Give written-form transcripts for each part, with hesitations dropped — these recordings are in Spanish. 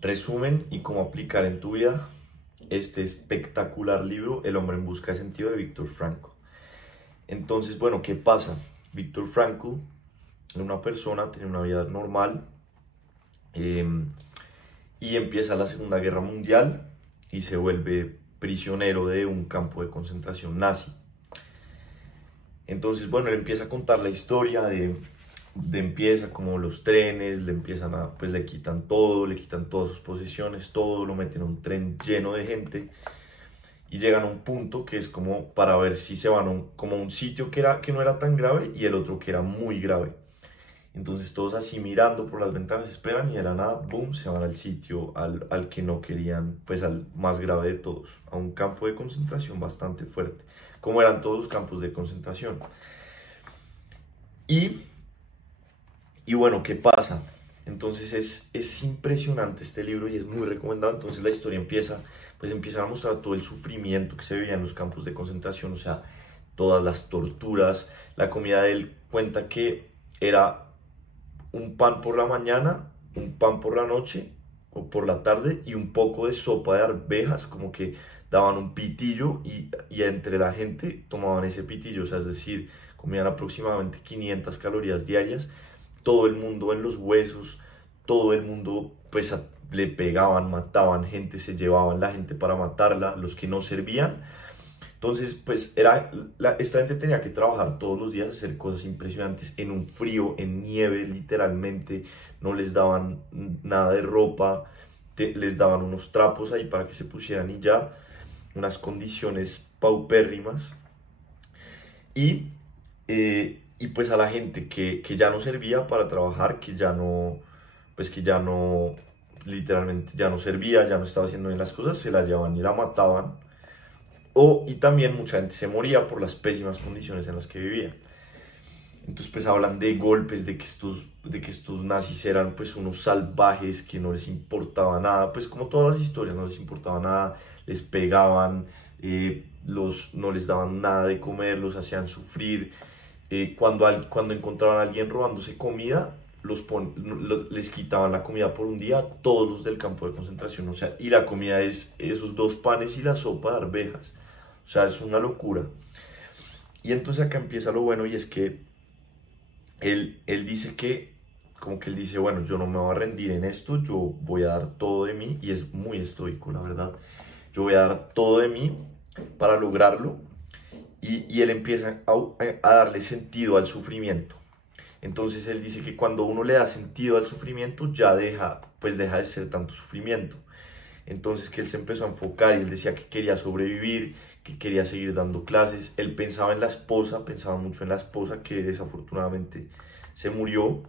Resumen y cómo aplicar en tu vida este espectacular libro, El hombre en busca de sentido, de Viktor Frankl. Entonces, bueno, ¿qué pasa? Viktor Frankl era una persona, tenía una vida normal, eh, y empieza la Segunda Guerra Mundial y se vuelve prisionero de un campo de concentración nazi. Entonces, bueno, él empieza a contar la historia de empieza como los trenes, le empiezan a, pues le quitan todo, le quitan todas sus posesiones, todo, lo meten a un tren lleno de gente y llegan a un punto que es como para ver si se van a como a un sitio que no era tan grave y el otro que era muy grave. Entonces todos así mirando por las ventanas esperan y de la nada, boom, se van al sitio al que no querían, pues al más grave de todos, a un campo de concentración bastante fuerte, como eran todos los campos de concentración. Y, y bueno, ¿qué pasa? Entonces es impresionante este libro y es muy recomendado. Entonces la historia empieza, pues empiezan a mostrar todo el sufrimiento que se vivía en los campos de concentración, o sea, todas las torturas. La comida de él cuenta que era un pan por la mañana, un pan por la noche o por la tarde y un poco de sopa de arvejas, como que daban un pitillo y entre la gente tomaban ese pitillo, o sea, es decir, comían aproximadamente 500 calorías diarias, todo el mundo en los huesos, todo el mundo pues le pegaban, mataban gente, se llevaban la gente para matarla, los que no servían. Entonces, pues esta gente tenía que trabajar todos los días, hacer cosas impresionantes en un frío, en nieve, literalmente. No les daban nada de ropa, les daban unos trapos ahí para que se pusieran y ya, unas condiciones paupérrimas. Y pues a la gente que ya no servía para trabajar, pues que ya no, literalmente ya no servía, ya no estaba haciendo bien las cosas, se la llevaban y la mataban y también mucha gente se moría por las pésimas condiciones en las que vivían. Entonces pues hablan de golpes, de que estos nazis eran pues unos salvajes que no les importaba nada, pues como todas las historias, no les importaba nada, les pegaban, no les daban nada de comer, los hacían sufrir. Cuando encontraban a alguien robándose comida, les quitaban la comida por un día a todos los del campo de concentración, o sea, y la comida es esos dos panes y la sopa de arvejas, o sea, es una locura. Y entonces acá empieza lo bueno y es que él dice que, como que él dice, bueno, yo no me voy a rendir en esto, yo voy a dar todo de mí, y es muy estoico, la verdad, yo voy a dar todo de mí para lograrlo, y él empieza a darle sentido al sufrimiento. Entonces él dice que cuando uno le da sentido al sufrimiento, ya pues deja de ser tanto sufrimiento. Entonces que él se empezó a enfocar y él decía que quería sobrevivir, que quería seguir dando clases. Él pensaba en la esposa, pensaba mucho en la esposa que desafortunadamente se murió,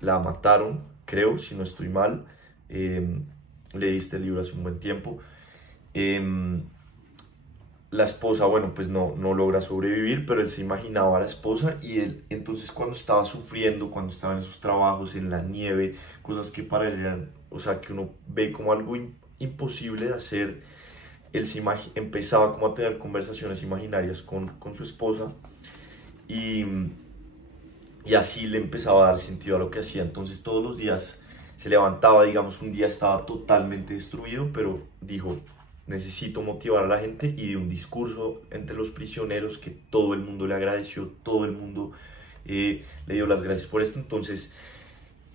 la mataron, creo, si no estoy mal. Leí este libro hace un buen tiempo. La esposa, bueno, pues no logra sobrevivir, pero él se imaginaba a la esposa y él, entonces cuando estaba sufriendo, cuando estaba en sus trabajos, en la nieve, cosas que para él eran, o sea, que uno ve como algo imposible de hacer, él empezaba como a tener conversaciones imaginarias con su esposa y, y así le empezaba a dar sentido a lo que hacía. Entonces todos los días se levantaba, digamos, un día estaba totalmente destruido, pero dijo, necesito motivar a la gente, y de un discurso entre los prisioneros que todo el mundo le agradeció, todo el mundo le dio las gracias por esto. Entonces,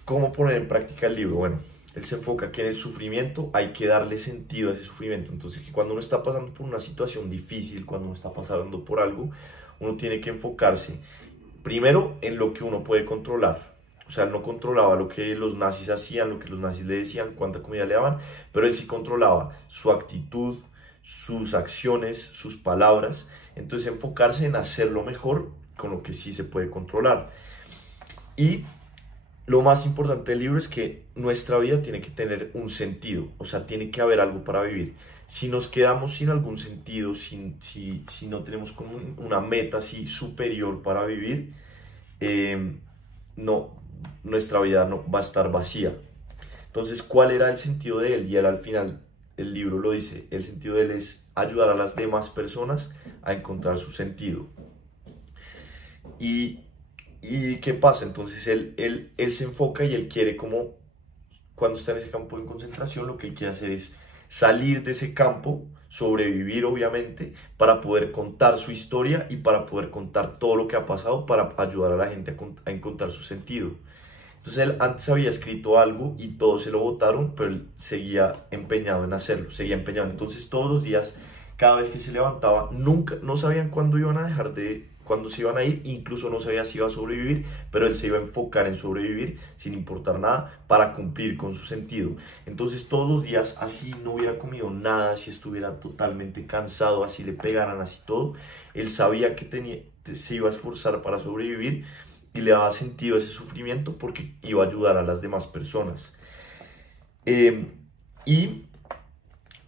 ¿cómo poner en práctica el libro? Bueno, él se enfoca que en el sufrimiento hay que darle sentido a ese sufrimiento. Entonces, que cuando uno está pasando por una situación difícil, cuando uno está pasando por algo, uno tiene que enfocarse primero en lo que uno puede controlar. O sea, él no controlaba lo que los nazis hacían, lo que los nazis le decían, cuánta comida le daban, pero él sí controlaba su actitud, sus acciones, sus palabras. Entonces enfocarse en hacerlo mejor con lo que sí se puede controlar. Y lo más importante del libro es que nuestra vida tiene que tener un sentido, o sea, tiene que haber algo para vivir. Si nos quedamos sin algún sentido, si no tenemos como una meta así superior para vivir, no, nuestra vida no va a estar vacía. Entonces, ¿cuál era el sentido de él? Y él al final, el libro lo dice, el sentido de él es ayudar a las demás personas a encontrar su sentido. ¿Y qué pasa? Entonces él se enfoca y él quiere como cuando está en ese campo de concentración, lo que él quiere hacer es salir de ese campo, sobrevivir obviamente, para poder contar su historia y para poder contar todo lo que ha pasado, para ayudar a la gente a encontrar su sentido. Entonces él antes había escrito algo y todos se lo votaron, pero él seguía empeñado en hacerlo, seguía empeñado. Entonces todos los días, cada vez que se levantaba, nunca, no sabían cuándo iban a dejar de, cuándo se iban a ir, incluso no sabía si iba a sobrevivir, pero él se iba a enfocar en sobrevivir sin importar nada para cumplir con su sentido. Entonces todos los días, así no hubiera comido nada, si estuviera totalmente cansado, así le pegaran, así todo, él sabía que se iba a esforzar para sobrevivir y le daba sentido a ese sufrimiento porque iba a ayudar a las demás personas. Y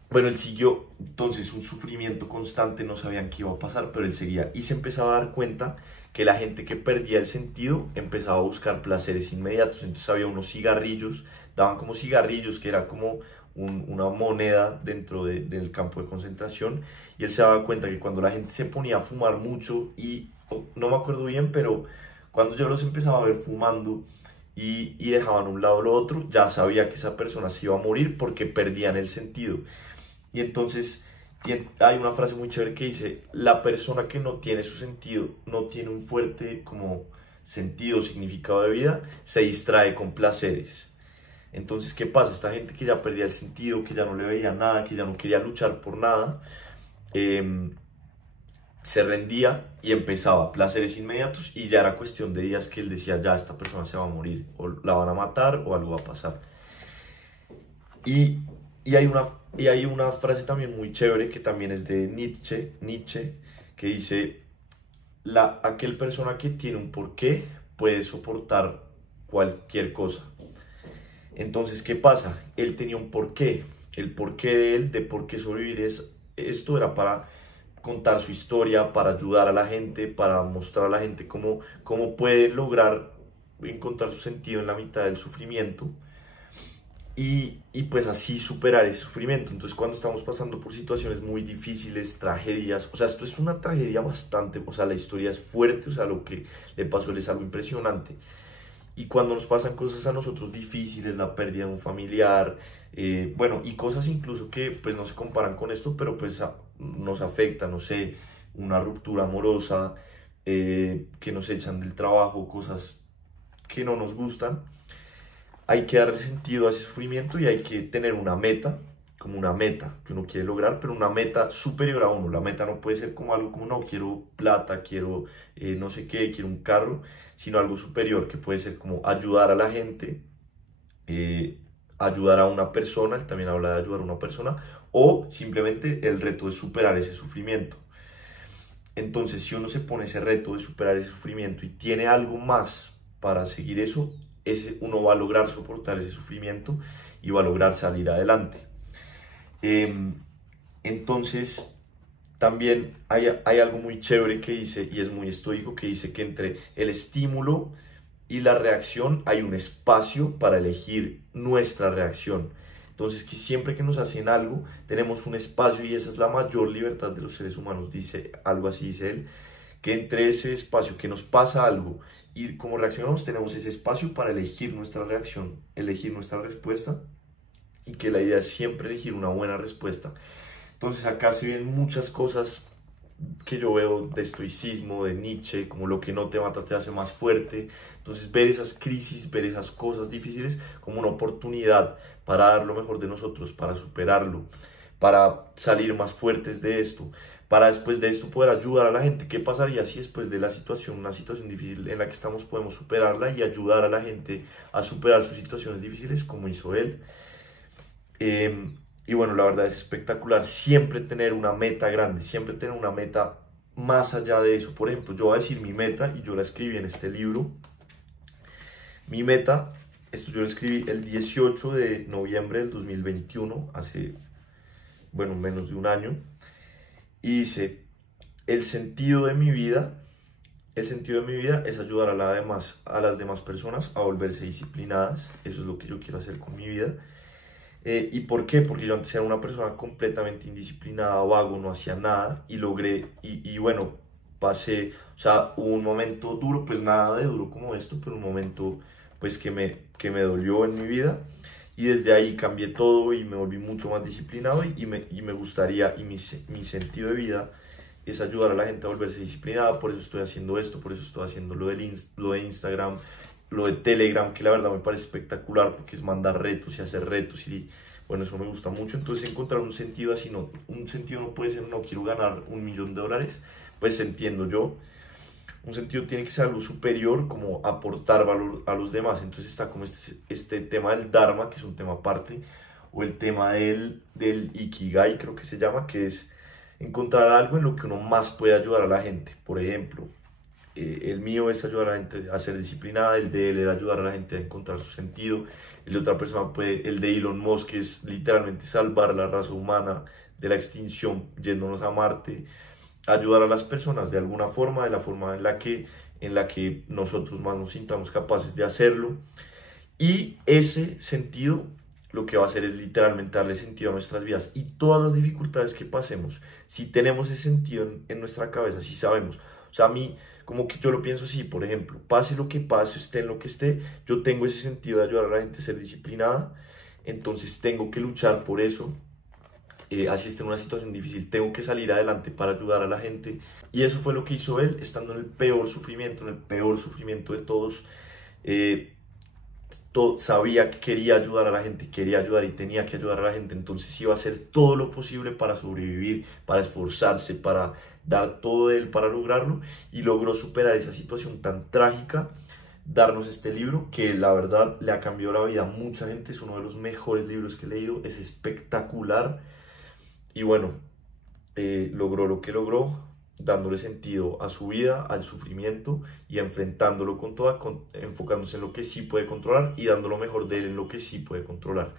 bueno, él siguió, entonces un sufrimiento constante, no sabían qué iba a pasar, pero él seguía y se empezaba a dar cuenta que la gente que perdía el sentido empezaba a buscar placeres inmediatos. Entonces había unos cigarrillos, daban como cigarrillos, que era como una moneda dentro del campo de concentración, y él se daba cuenta que cuando la gente se ponía a fumar mucho, y no me acuerdo bien, pero cuando yo los empezaba a ver fumando y dejaban un lado lo otro, ya sabía que esa persona se iba a morir porque perdían el sentido. Y entonces hay una frase muy chévere que dice, la persona que no tiene su sentido, no tiene un fuerte como sentido, significado de vida, se distrae con placeres. Entonces, ¿qué pasa? Esta gente que ya perdía el sentido, que ya no le veía nada, que ya no quería luchar por nada, se rendía y empezaba placeres inmediatos, y ya era cuestión de días que él decía, ya esta persona se va a morir, o la van a matar, o algo va a pasar. Y, y hay una frase también muy chévere que también es de Nietzsche, que dice, aquel persona que tiene un porqué puede soportar cualquier cosa. Entonces, ¿qué pasa? Él tenía un porqué. El porqué de él, de por qué sobrevivir esto, era para contar su historia, para ayudar a la gente, para mostrar a la gente cómo puede lograr encontrar su sentido en la mitad del sufrimiento. Y pues así superar ese sufrimiento. Entonces cuando estamos pasando por situaciones muy difíciles, tragedias, o sea, esto es una tragedia bastante, o sea, la historia es fuerte, o sea, lo que le pasó a él es algo impresionante. Y cuando nos pasan cosas a nosotros difíciles, la pérdida de un familiar, bueno, y cosas incluso que pues no se comparan con esto, pero pues nos afecta, no sé, una ruptura amorosa, que nos echan del trabajo, cosas que no nos gustan, hay que darle sentido a ese sufrimiento y hay que tener una meta, como una meta que uno quiere lograr, pero una meta superior a uno. La meta no puede ser como algo como, no, quiero plata, quiero no sé qué, quiero un carro, sino algo superior, que puede ser como ayudar a la gente, ayudar a una persona. Él también habla de ayudar a una persona, o simplemente el reto de superar ese sufrimiento. Entonces, si uno se pone ese reto de superar ese sufrimiento y tiene algo más para seguir eso, uno va a lograr soportar ese sufrimiento y va a lograr salir adelante. Entonces, también hay algo muy chévere que dice, y es muy estoico, que dice que entre el estímulo y la reacción hay un espacio para elegir nuestra reacción. Entonces, que siempre que nos hacen algo, tenemos un espacio, y esa es la mayor libertad de los seres humanos, dice algo así, dice él, que entre ese espacio que nos pasa algo y cómo reaccionamos, tenemos ese espacio para elegir nuestra reacción, elegir nuestra respuesta, y que la idea es siempre elegir una buena respuesta. Entonces acá se ven muchas cosas que yo veo de estoicismo, de Nietzsche, como lo que no te mata te hace más fuerte. Entonces ver esas crisis, ver esas cosas difíciles como una oportunidad para dar lo mejor de nosotros, para superarlo, para salir más fuertes de esto, para después de esto poder ayudar a la gente. ¿Qué pasaría si después de la situación, una situación difícil en la que estamos, podemos superarla y ayudar a la gente a superar sus situaciones difíciles como hizo él? Y bueno, la verdad es espectacular siempre tener una meta grande, siempre tener una meta más allá de eso. Por ejemplo, yo voy a decir mi meta, y yo la escribí en este libro. Mi meta, esto yo lo escribí el 18 de noviembre del 2021, hace, bueno, menos de un año. Y dice, el sentido de mi vida, el sentido de mi vida es ayudar a las demás personas a volverse disciplinadas. Eso es lo que yo quiero hacer con mi vida. ¿Y por qué? Porque yo antes era una persona completamente indisciplinada, vago, no hacía nada, y logré, y bueno, pasé, o sea, hubo un momento duro, pues nada de duro como esto, pero un momento pues que me dolió en mi vida, Y desde ahí cambié todo y me volví mucho más disciplinado y me gustaría, mi sentido de vida es ayudar a la gente a volverse disciplinada. Por eso estoy haciendo esto, por eso estoy haciendo lo de Instagram, lo de Telegram, que la verdad me parece espectacular porque es mandar retos y hacer retos y bueno, eso me gusta mucho. Entonces encontrar un sentido así, no, un sentido no puede ser no quiero ganar $1.000.000, pues entiendo yo. Un sentido tiene que ser algo superior, como aportar valor a los demás. Entonces está como este tema del Dharma, que es un tema aparte, o el tema del Ikigai, creo que se llama, que es encontrar algo en lo que uno más puede ayudar a la gente. Por ejemplo, el mío es ayudar a la gente a ser disciplinada, el de él era ayudar a la gente a encontrar su sentido, el de otra persona puede, el de Elon Musk es literalmente salvar a la raza humana de la extinción yéndonos a Marte, ayudar a las personas de alguna forma, de la forma en la que nosotros más nos sintamos capaces de hacerlo. Y ese sentido lo que va a hacer es literalmente darle sentido a nuestras vidas y todas las dificultades que pasemos, si tenemos ese sentido en nuestra cabeza, si sabemos, o sea, a mí como que yo lo pienso así, por ejemplo, pase lo que pase, esté en lo que esté, yo tengo ese sentido de ayudar a la gente a ser disciplinada, entonces tengo que luchar por eso, así esté en una situación difícil, tengo que salir adelante para ayudar a la gente. Y eso fue lo que hizo él, estando en el peor sufrimiento de todos. Sabía que quería ayudar a la gente, quería ayudar y tenía que ayudar a la gente, entonces iba a hacer todo lo posible para sobrevivir, para esforzarse, para dar todo de él para lograrlo, y logró superar esa situación tan trágica, darnos este libro que la verdad le ha cambiado la vida a mucha gente. Es uno de los mejores libros que he leído, es espectacular. Y bueno, logró lo que logró, dándole sentido a su vida, al sufrimiento y enfrentándolo con toda, enfocándose en lo que sí puede controlar y dando lo mejor de él en lo que sí puede controlar.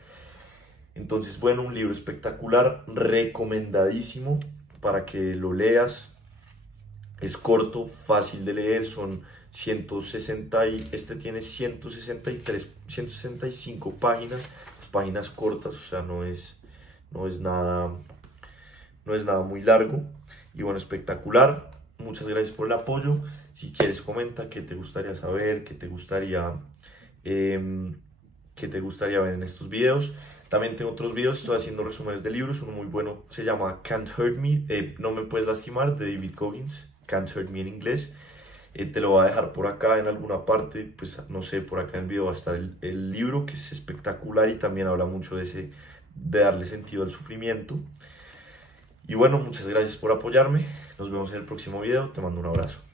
Entonces, bueno, un libro espectacular, recomendadísimo para que lo leas. Es corto, fácil de leer, son 160 este tiene 165 páginas, páginas cortas, o sea, no es nada muy largo. Y bueno, espectacular. Muchas gracias por el apoyo. Si quieres, comenta qué te gustaría saber, qué te gustaría ver en estos videos. También tengo otros videos, estoy haciendo resúmenes de libros. Uno muy bueno se llama Can't Hurt Me, No Me Puedes Lastimar, de David Goggins. Can't Hurt Me en inglés. Te lo voy a dejar por acá en alguna parte, pues no sé, por acá en el video va a estar el libro, que es espectacular y también habla mucho de darle sentido al sufrimiento. Y bueno, muchas gracias por apoyarme. Nos vemos en el próximo video. Te mando un abrazo.